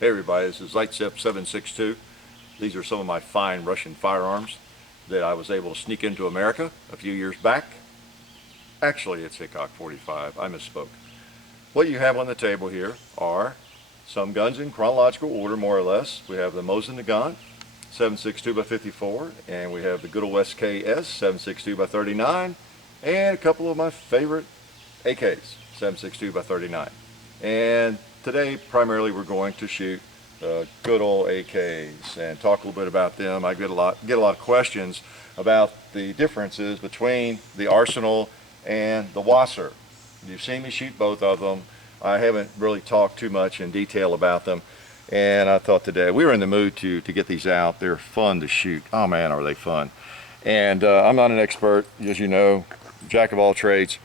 Hey everybody, this is Zaitsev 762. These are some of my fine Russian firearms that I was able to sneak into America a few years back. Actually, it's AK47, I misspoke. What you have on the table here are some guns in chronological order, more or less. We have the Mosin Nagant 762 by 54, and we have the good old SKS 762 by 39, and a couple of my favorite AKs 762 by 39. And today, primarily, we're going to shoot good old AKs and talk a little bit about them. I get a lot of questions about the differences between the Arsenal and the WASR. You've seen me shoot both of them. I haven't really talked too much in detail about them, and I thought today we were in the mood to get these out. They're fun to shoot. Oh man, are they fun. And I'm not an expert, as you know, jack of all trades,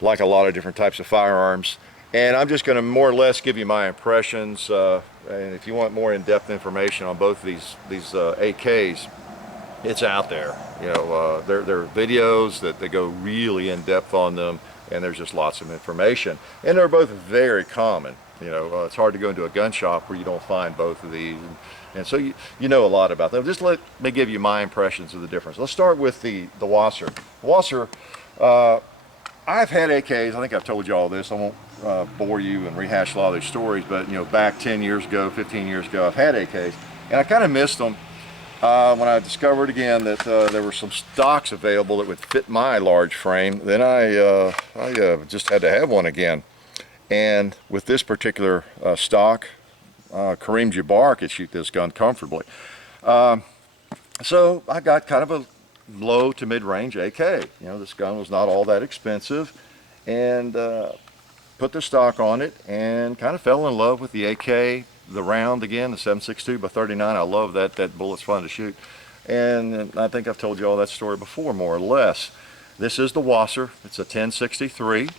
like a lot of different types of firearms. And I'm just going to more or less give you my impressions, and if you want more in-depth information on both of these AKs, it's out there. You know, there are videos that go really in-depth on them, and there's just lots of information. And they're both very common. You know, it's hard to go into a gun shop where you don't find both of these. And so you know a lot about them. Just let me give you my impressions of the difference. Let's start with the WASR. WASR, I've had AKs, I think I've told you all this. I won't bore you and rehash a lot of these stories, but you know, back 10 years ago, 15 years ago, I've had AKs, and I kind of missed them when I discovered again that there were some stocks available that would fit my large frame. Then I just had to have one again. And with this particular stock, Kareem Jabbar could shoot this gun comfortably. So I got kind of a low to mid-range AK. You know, this gun was not all that expensive, and put the stock on it and kind of fell in love with the AK, the round again, the 762 by 39. I love that bullet's fun to shoot. And I think I've told you all that story before, more or less. This is the WASR. It's a 1063.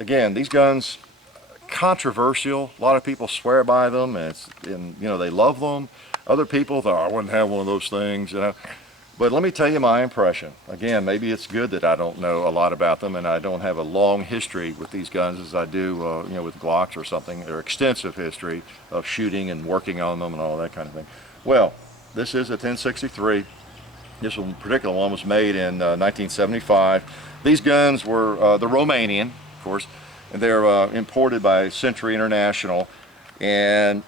Again, these guns, controversial. A lot of people swear by them, and you know, they love them. Other people thought, I wouldn't have one of those things, you know. But let me tell you my impression. Again, maybe it's good that I don't know a lot about them and I don't have a long history with these guns as I do, you know, with Glocks or something, or extensive history of shooting and working on them and all that kind of thing. Well, this is a 1063. This one, particular one, was made in 1975. These guns were the Romanian, of course, and they're imported by Century International. And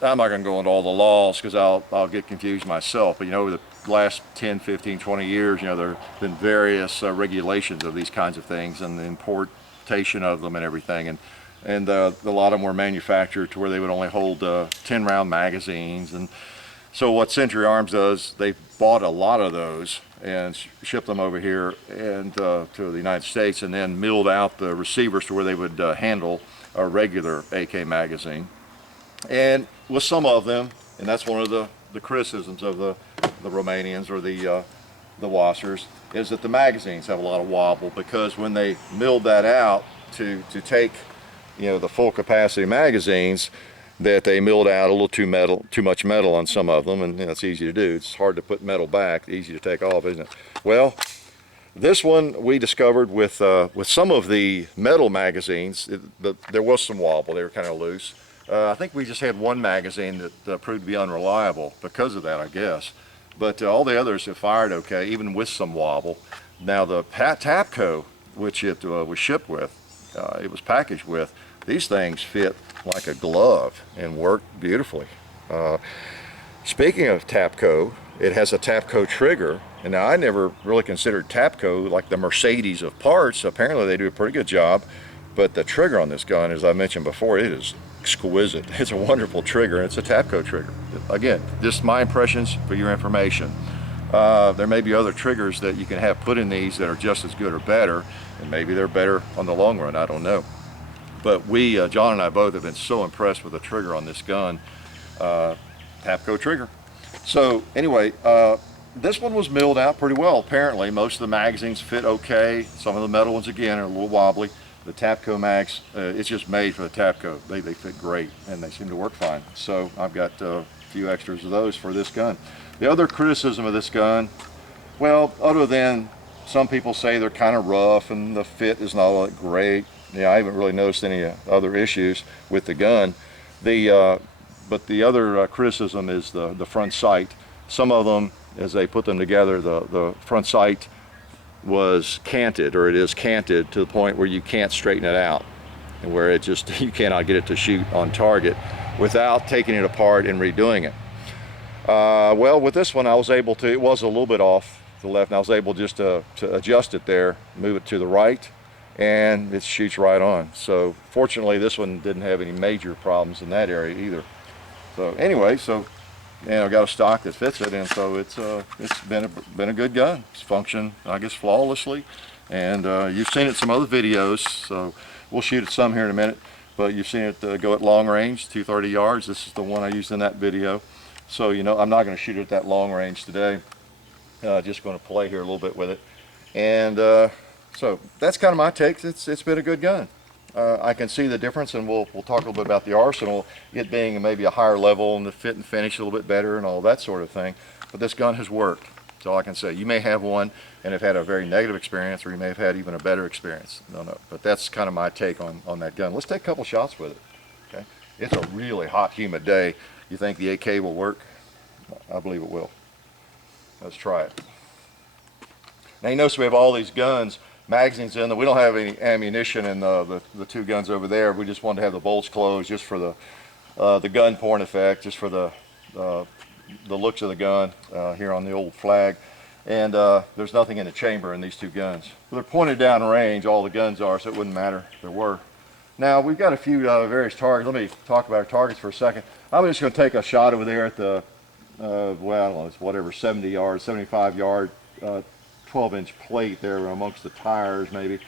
I'm not going to go into all the laws because I'll get confused myself. But you know, over the last 10, 15, 20 years, you know, there have been various regulations of these kinds of things and the importation of them and everything. And a lot of them were manufactured to where they would only hold 10-round magazines. And so what Century Arms does, they bought a lot of those and shipped them over here and to the United States, and then milled out the receivers to where they would handle a regular AK magazine. And with some of them, and that's one of the criticisms of the Romanians or the WASRs, is that the magazines have a lot of wobble, because when they milled that out to take, you know, the full capacity magazines, that they milled out a little too much metal on some of them, and you know, it's easy to do. It's hard to put metal back, easy to take off, isn't it? Well, this one we discovered with some of the metal magazines, there was some wobble. They were kind of loose. I think we just had one magazine that proved to be unreliable because of that, I guess. But all the others have fired okay, even with some wobble. Now the Tapco, which it was shipped with, it was packaged with, these things fit like a glove and work beautifully. Speaking of Tapco, it has a Tapco trigger. And now I never really considered Tapco like the Mercedes of parts. Apparently they do a pretty good job. But the trigger on this gun, as I mentioned before, it is exquisite. It's a wonderful trigger, and it's a Tapco trigger. Again, just my impressions for your information. There may be other triggers that you can have put in these that are just as good or better, and maybe they're better on the long run, I don't know. But we, John and I both, have been so impressed with the trigger on this gun, Tapco trigger. So anyway, this one was milled out pretty well, apparently. Most of the magazines fit okay. Some of the metal ones, again, are a little wobbly. The Tapco mags, it's just made for the Tapco. They fit great, and they seem to work fine. So I've got a few extras of those for this gun. The other criticism of this gun, well, other than some people say they're kind of rough and the fit is not all that great, yeah, I haven't really noticed any other issues with the gun. But the other criticism is the front sight. Some of them, as they put them together, the front sight was canted, or it is canted to the point where you can't straighten it out, and where it just, you cannot get it to shoot on target without taking it apart and redoing it. Well, with this one I was able to, it was a little bit off to the left, and I was able just to adjust it there, move it to the right, and it shoots right on. So fortunately this one didn't have any major problems in that area either. So anyway, so I got a stock that fits it, and so it's been a good gun. It's functioned, I guess, flawlessly, and you've seen it in some other videos, so we'll shoot it some here in a minute, but you've seen it go at long range, 230 yards. This is the one I used in that video. So I'm not going to shoot it at that long range today. Just going to play here a little bit with it, and so that's kind of my take. It's been a good gun. I can see the difference, and we'll talk a little bit about the Arsenal, it being maybe a higher level and the fit and finish a little bit better and all that sort of thing. But this gun has worked. That's all I can say. You may have one and have had a very negative experience, or you may have had even a better experience. No. But that's kind of my take on that gun. Let's take a couple shots with it. Okay. It's a really hot, humid day. You think the AK will work? I believe it will. Let's try it. Now you notice we have all these guns, magazines in them. We don't have any ammunition in the two guns over there. We just wanted to have the bolts closed just for the gun point effect, just for the looks of the gun here on the old flag. And there's nothing in the chamber in these two guns. They're pointed down range, all the guns are, so it wouldn't matter if there were. Now we've got a few various targets. Let me talk about our targets for a second. I'm just going to take a shot over there at the well, I don't know, it's whatever, 70 yard, 75 yard 12-inch plate there amongst the tires maybe.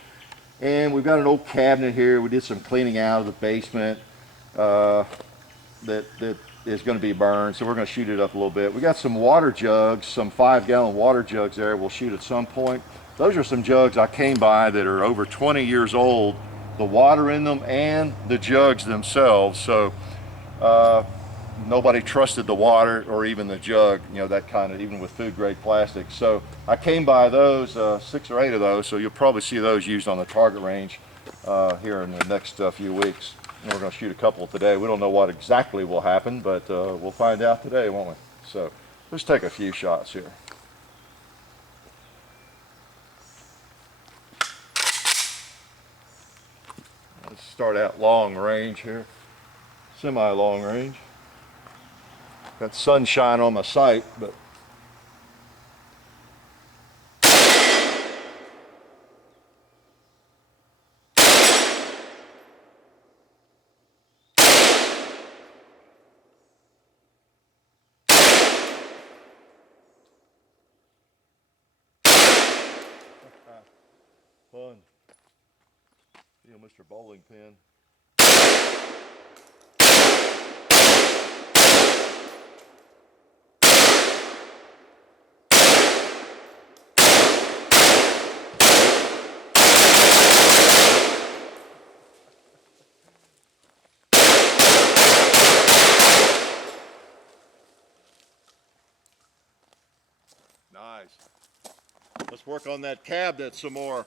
And we've got an old cabinet here. We did some cleaning out of the basement that is going to be burned, so we're going to shoot it up a little bit. We got some water jugs, some 5-gallon water jugs there we'll shoot at some point. Those are some jugs I came by that are over 20 years old, the water in them and the jugs themselves. So nobody trusted the water or even the jug, that kind of, even with food grade plastic. So I came by those, 6 or 8 of those, so you'll probably see those used on the target range here in the next few weeks. And we're going to shoot a couple today. We don't know what exactly will happen, but we'll find out today, won't we? So let's take a few shots here. Let's start out long range here, semi-long range. Got sunshine on my sight, but fun. Mr. Bowling Pin. Nice. Let's work on that cabinet some more.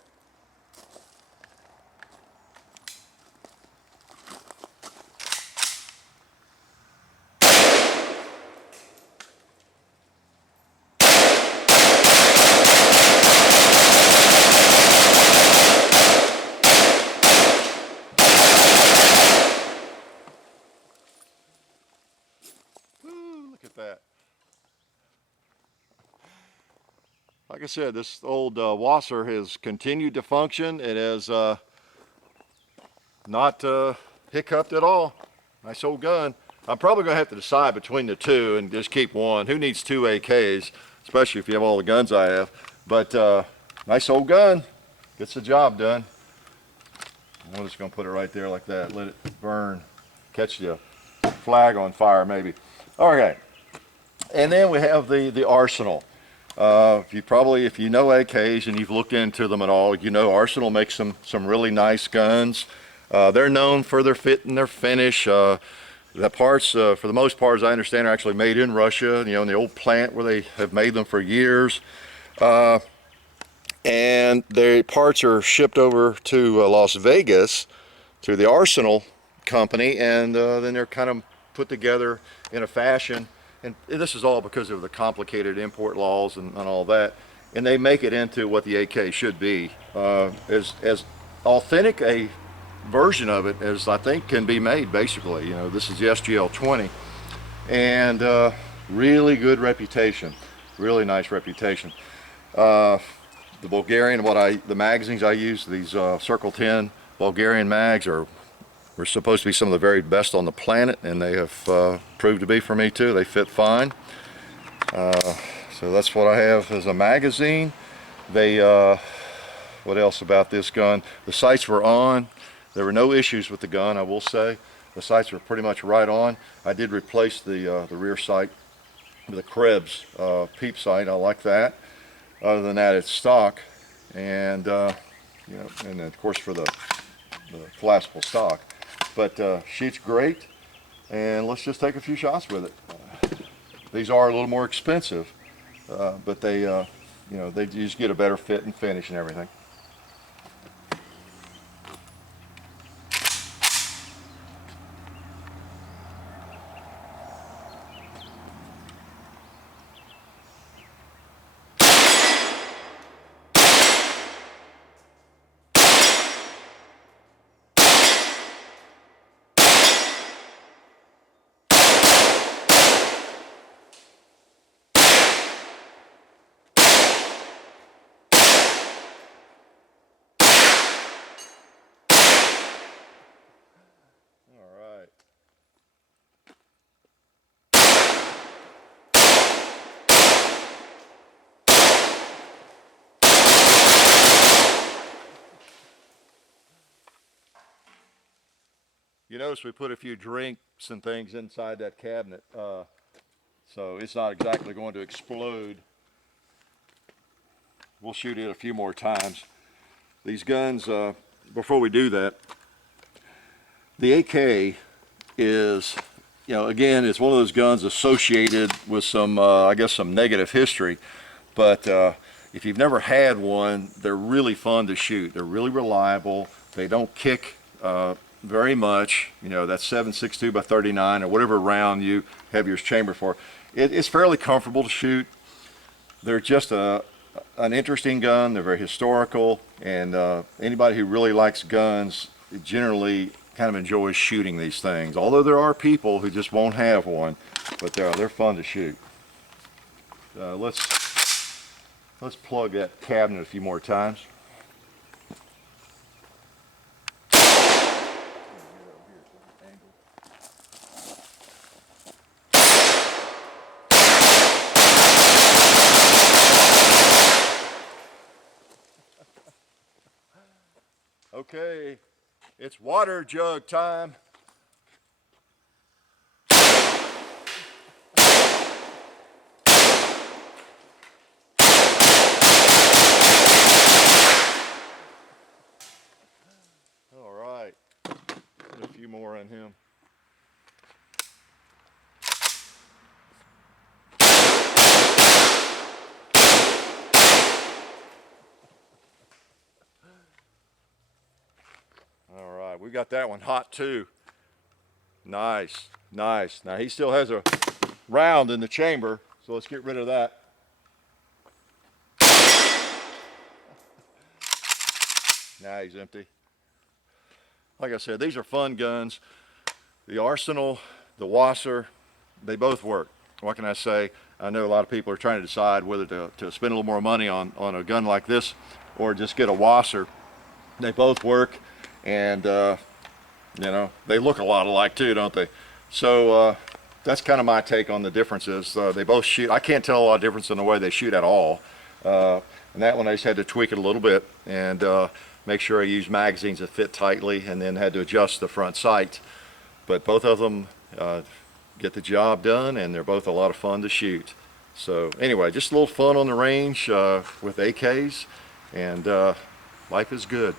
Woo, look at that. Like I said, this old WASR has continued to function. It has not hiccuped at all. Nice old gun. I'm probably going to have to decide between the two and just keep one. Who needs 2 AKs, especially if you have all the guns I have. But nice old gun. Gets the job done. I'm just going to put it right there like that. Let it burn. Catch the flag on fire maybe. Okay. And then we have the Arsenal. If you know AKs and you've looked into them at all, you know Arsenal makes some really nice guns. They're known for their fit and their finish. The parts, for the most part, as I understand, are actually made in Russia, in the old plant where they have made them for years. And the parts are shipped over to Las Vegas, to the Arsenal company, and then they're kind of put together in a fashion, and this is all because of the complicated import laws and all that, and they make it into what the AK should be, as authentic a version of it as I think can be made. Basically, you know, this is the SGL 20, and really good reputation, really nice reputation. The Bulgarian, the magazines I use, these Circle 10 Bulgarian mags were supposed to be some of the very best on the planet, and they have proved to be for me too. They fit fine. So that's what I have as a magazine. What else about this gun? The sights were on. There were no issues with the gun, I will say. The sights were pretty much right on. I did replace the rear sight with a Krebs peep sight. I like that. Other than that, it's stock, and you know, and of course for the collapsible stock. But shoots great, and let's just take a few shots with it. These are a little more expensive, but they, you know, they just get a better fit and finish and everything. You notice we put a few drinks and things inside that cabinet, so it's not exactly going to explode. We'll shoot it a few more times. These guns, before we do that, the AK is, you know, again, it's one of those guns associated with some, I guess, some negative history, but if you've never had one, they're really fun to shoot. They're really reliable. They don't kick very much. You know, that's 7.62 by 39 or whatever round you have your chamber for. It's fairly comfortable to shoot. They're just an interesting gun. They're very historical, and anybody who really likes guns generally kind of enjoys shooting these things. Although there are people who just won't have one, but they're fun to shoot. Let's plug that cabinet a few more times. Okay, it's water jug time. All right, put a few more on him. All right, we got that one hot too. Nice, nice. Now he still has a round in the chamber, so let's get rid of that. Now he's empty. Like I said, these are fun guns. The Arsenal, the WASR, they both work. What can I say? I know a lot of people are trying to decide whether to spend a little more money on a gun like this or just get a WASR. They both work, and you know, they look a lot alike too, don't they? So that's kind of my take on the differences. They both shoot. I can't tell a lot of difference in the way they shoot at all. And that one I just had to tweak it a little bit and make sure I use magazines that fit tightly, and then had to adjust the front sight. But both of them get the job done, and they're both a lot of fun to shoot. So anyway, just a little fun on the range with AKs, and life is good.